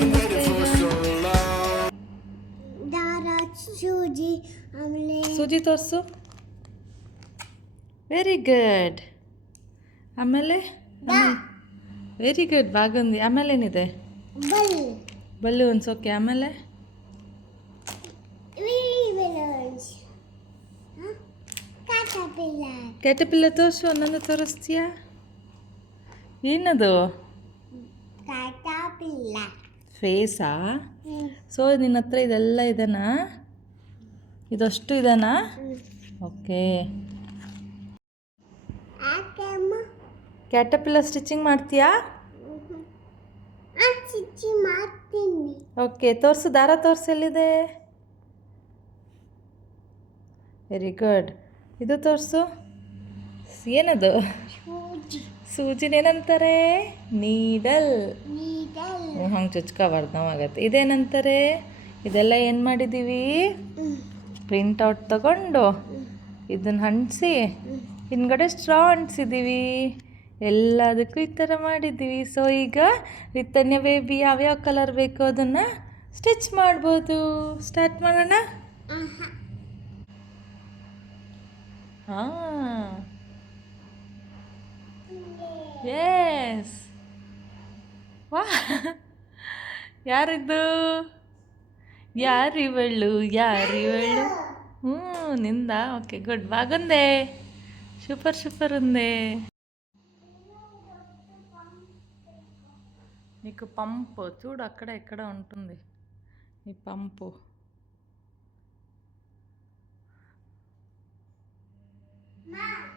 ಬಂದ್ಬಿಡುತ್ತೆ ಈಗ. ಸೂಜಿ ತೋರಿಸು. Very good. ಆಮೇಲೆ ವೆರಿ ಗುಡ್ ಬಾಗುಂದಿ. ಆಮೇಲೆ ಏನಿದೆ? ಬಲೂನ್ಸ್. ಓಕೆ, ಆಮೇಲೆ ಕ್ಯಾಟರ್ಪಿಲ್ಲರ್ ತೋರಿಸು. ಒಂದೊಂದು ತೋರಿಸ್ತೀಯಾ? ಏನದು? ಫೇಸಾ? ಸೊ ನಿನ್ನ ಹತ್ರ ಇದೆಲ್ಲ ಇದೆನಾ? ಇದಷ್ಟು ಇದೆನಾ? ಓಕೆ. ಕ್ಯಾಟರ್ಪಿಲ್ಲರ್ ಸ್ಟಿಚಿಂಗ್ ಮಾಡ್ತೀಯಾ? ಓಕೆ, ತೋರಿಸು. ದಾರ ತೋರಿಸು, ಎಲ್ಲಿದೆ? Very good. ಇದು ತೋರಿಸು. ಏನದು? ಸೂಜಿನೇನಂತಾರೆ? ನೀಡಲ್. ಹಂಗೆ ಚುಚ್ಕೋಬಾರ್ದು, ನೋವಾಗತ್ತೆ. ಇದೇನಂತಾರೆ? ಇದೆಲ್ಲ ಏನು ಮಾಡಿದ್ದೀವಿ? ಪ್ರಿಂಟೌಟ್ ತಗೊಂಡು ಇದನ್ನು ಅಂಟಿಸಿ ಹಿಂದ್ಗಡೆ ಸ್ಟ್ರಾ ಅಂಟಿಸಿದ್ದೀವಿ. ಎಲ್ಲದಕ್ಕೂ ಈ ಥರ ಮಾಡಿದ್ದೀವಿ. ಸೊ ಈಗ ರಿತನ್ಯ ಬೇಬಿ ಯಾವ್ಯಾವ ಕಲರ್ ಬೇಕೋ ಅದನ್ನು ಸ್ಟಿಚ್ ಮಾಡ್ಬೋದು. ಸ್ಟಾರ್ಟ್ ಮಾಡೋಣ. ಹಾಂ, ಎಸ್. ವಾ, ಯಾರಿದ್ದು? ಯಾರಿವಳು? ನಿಂದ. Okay, good. బాగుందే. సూపర్ సూపర్ ఉంది. నీకు పంపు చూడు, అక్కడ ఎక్కడ ఉంటుంది నీ పంపు.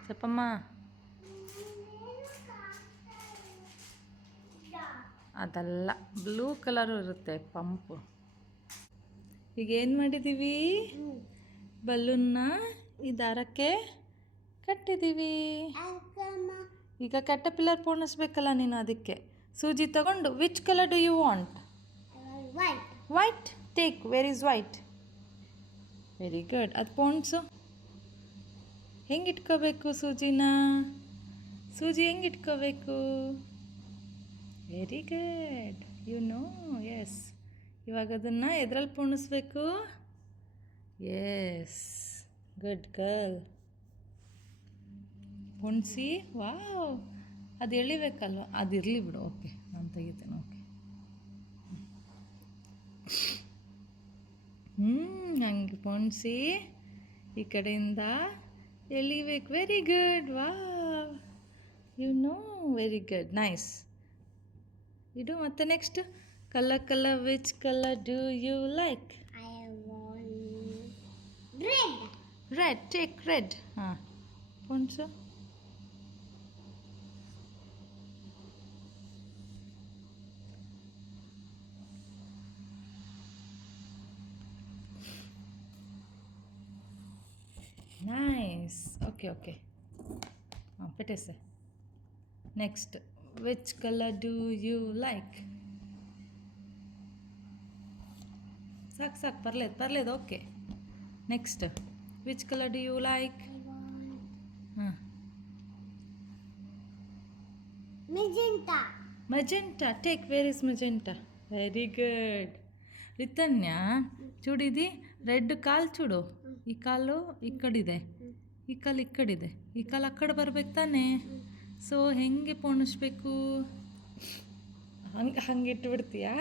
చెప్పమ్మా. ಅದಲ್ಲ, ಬ್ಲೂ ಕಲರು ಇರುತ್ತೆ ಪಂಪು. ಈಗ ಏನು ಮಾಡಿದ್ದೀವಿ? ಬಲೂನ್ನ ಈ ದಾರಕ್ಕೆ ಕಟ್ಟಿದ್ದೀವಿ. ಈಗ ಕ್ಯಾಟರ್ಪಿಲ್ಲರ್ ಪೋಣಿಸ್ಬೇಕಲ್ಲ ನೀನು, ಅದಕ್ಕೆ ಸೂಜಿ ತಗೊಂಡು which colour do you want? White. Take. Where is white? Very good. ಅದು ಪೋಣಿಸು. ಹೆಂಗೆ ಇಟ್ಕೋಬೇಕು ಸೂಜಿನ? ಸೂಜಿ ಹೆಂಗೆ ಇಟ್ಕೋಬೇಕು? Very good. You know. Yes. ಇವಾಗ ಅದನ್ನು ಎದ್ರಲ್ಲಿ ಪೋಣಿಸ್ಬೇಕು? Yes, good girl. ಪೋಣಿಸಿ. ವಾವ್, ಅದು ಎಳಿಬೇಕಲ್ವ? ಅದು ಇರಲಿ ಬಿಡು. ಓಕೆ, ನಾನು ತೆಗಿತೇನೆ. ಓಕೆ. ಹಂಗೆ ಪೋಣಿಸಿ ಈ ಕಡೆಯಿಂದ ಎಳಿಬೇಕು. Very good. Wow, you know. Very good, nice. ಇಡು. ಮತ್ತೆ next colour. Which colour do you like? Red. Take red. ಹಾಂ, ಪೋಣಿಸು. ನೈಸ್. ಓಕೆ. ಹಾಂ, ಪೆಟೆಸೆ. Next, which colour do you like? ಸಾಕು, ಪರ್లేదు. Okay. Next, which colour do you like? ಹಾಂ, magenta. Take. Where is magenta? Very good. Ritanya, చూಡಿದಿ red ಕಾಲು చూಡು. ಈ ಕಾಲು ಈ ಕಡಿದೆ, ಈ ಕಾಲು ಈ ಕಡಿದೆ, ಈ ಕಾಲು ಆ ಕಡೆ ಬರ್ಬೇಕು ತಾನೇ. ಸೊ ಹೆಂಗೆ ಪೋಣಿಸ್ಬೇಕು? ಹಂಗೆ ಇಟ್ಬಿಡ್ತೀಯಾ?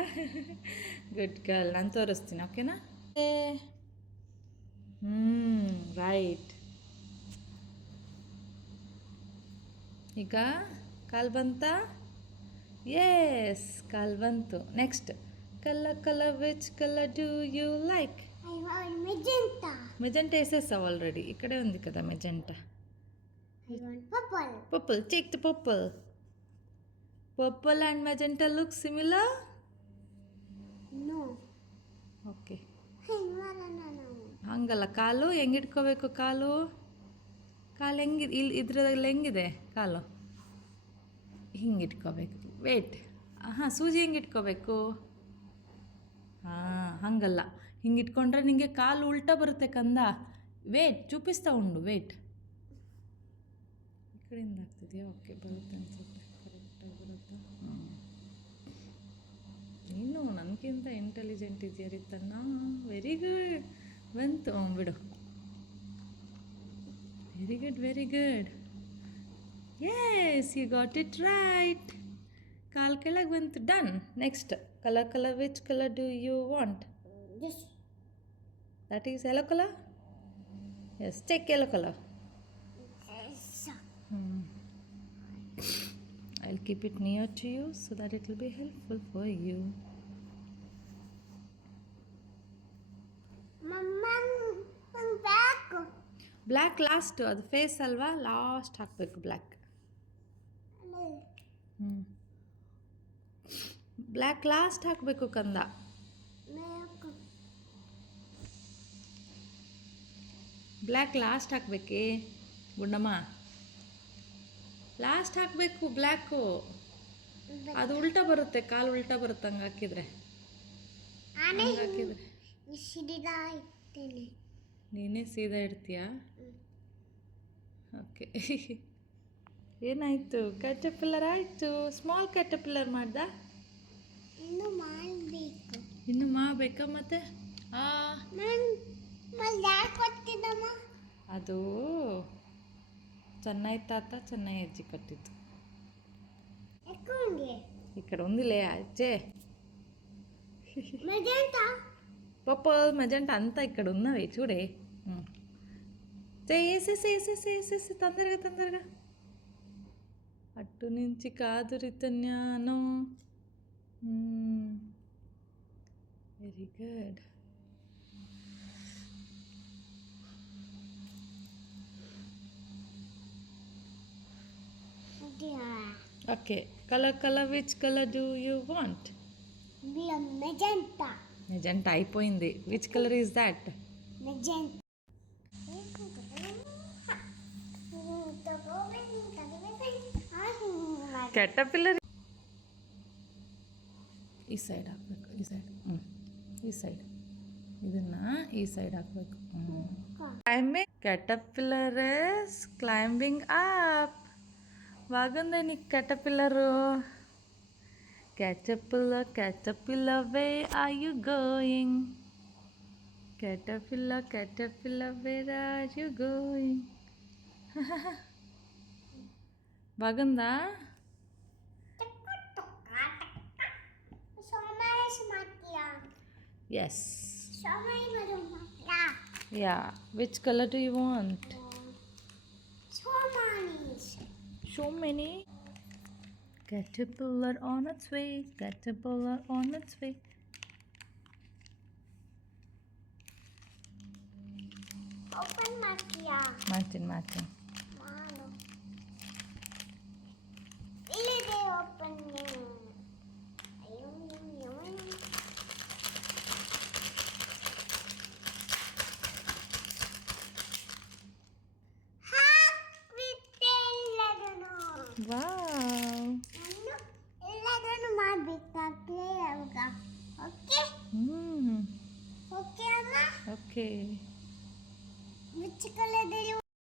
Good girl. ನಾನು ತೋರಿಸ್ತೀನಿ. ಓಕೆನಾ? ರೈಟ್. ಈಗ ಕಾಲು ಬಂತಾ? ಎಸ್, ಕಾಲು ಬಂತು. Next, colour. Which colour do you like? Magenta వేసేసావు ఆల్రెడీ. ఇక్కడే ఉంది కదా magenta. Purple. Take the purple. Purple and magenta look similar? No. Okay. ಹಂಗಲ್ಲ, ಕಾಲು ಹೆಂಗೆ ಇಟ್ಕೋಬೇಕು? ಕಾಲು ಹೆಂಗೆ ಇದ್ರಲ್ಲಿ ಹೆಂಗಿದೆ ಕಾಲು? ಹಿಂಗೆ ಇಟ್ಕೋಬೇಕು. ವೇಟ್. ಹಾಂ, ಸೂಜಿ ಹೆಂಗೆ ಇಟ್ಕೋಬೇಕು? ಹಾಂ, ಹಂಗಲ್ಲ. ಹಿಂಗೆ ಇಟ್ಕೊಂಡ್ರೆ ನಿಮಗೆ ಕಾಲು ಉಲ್ಟಾ ಬರುತ್ತೆ ಕಂದ. ವೇಟ್, చూపిస్తా ఉండు. ವೇಟ್. ಈ ಕಡೆಯಿಂದ ಆಗ್ತಿದೆಯಾ? ಓಕೆ, ಬರುತ್ತೆ ಅನ್ಸುತ್ತೆ. ಕರೆಕ್ಟಾಗಿ ಬರುತ್ತಾ? ನೀನು ನನಗಿಂತ ಇಂಟೆಲಿಜೆಂಟ್ ಇದೆಯಾ ರಿತನ್ನ. Very good. ಬಂತು ಬಿಡು. Very good, very good. Yes, you got it right. ಕಾಲ್ ಕೆಳಗೆ ಬಂತು. Done. Next colour. Which colour do you want? This. That is yellow color? Yes, take yellow color. Yes. I'll keep it near to you so that it will be helpful for you. Mama, I'm back. Black last, ಅದು face ಅಲ್ವಾ, last ಹಾಕಬೇಕು black. Black last ಹಾಕಬೇಕು ಕಂದ. Black last ಹಾಕಬೇಕೇ ಗುಂಡಮ್ಮ. Last ಹಾಕಬೇಕು black. ಅದು ಉಲ್ಟಾ ಬರುತ್ತೆ, ಕಾಲು ಉಲ್ಟಾ ಬರುತ್ತೆ ಹಂಗೆ ಹಾಕಿದರೆ. ಹಾಕಿದರೆ ನೀನೇ ಸೀದಾ ಇಡ್ತೀಯಾ? ಓಕೆ. ಏನಾಯಿತು? ಕ್ಯಾಟರ್ಪಿಲ್ಲರ್ ಆಯಿತು. ಸ್ಮಾಲ್ ಕ್ಯಾಟರ್ಪಿಲ್ಲರ್ ಮಾಡ್ದ? ಇನ್ನು ಮಾಡಬೇಕು. ಇನ್ನು ಮಾಡಬೇಕಾ? ಮತ್ತೆ ಅದು ಚೆನ್ನೈ ತಾತ ಚೆನ್ನೈ ಅಜ್ಜಿ ಕಟ್ಟಿದ್ದು. ಈ ಕಡೆ ಒಂದಿಲ್ಲ ಅಜ್ಜೆ. పర్పుల్ మెజెంటా అంతా ఇక్కడ ఉన్నవి చూడే. వేసేసి తొందరగా. అటు నుంచి కాదు రితన్యాను. Very good. Okay. Colour. Which colour do you want? Magenta. Magenta అయిపోయింది. Which colour is that? Magenta. Caterpillar ಈ ಸೈಡ್ ಹಾಕಬೇಕು. ಈ ಸೈಡ್ ಇದನ್ನು ಈ ಸೈಡ್ ಹಾಕಬೇಕು. Climbing. Caterpillar is climbing up. బాగుంది నీకు క్యాటర్పిల్లరు. Caterpillar, where are you going? Caterpillar, where are you going? బాగుందా? Yes. Yeah. Which color do you want? So many. Caterpillar on its way. Open Matia. Martin.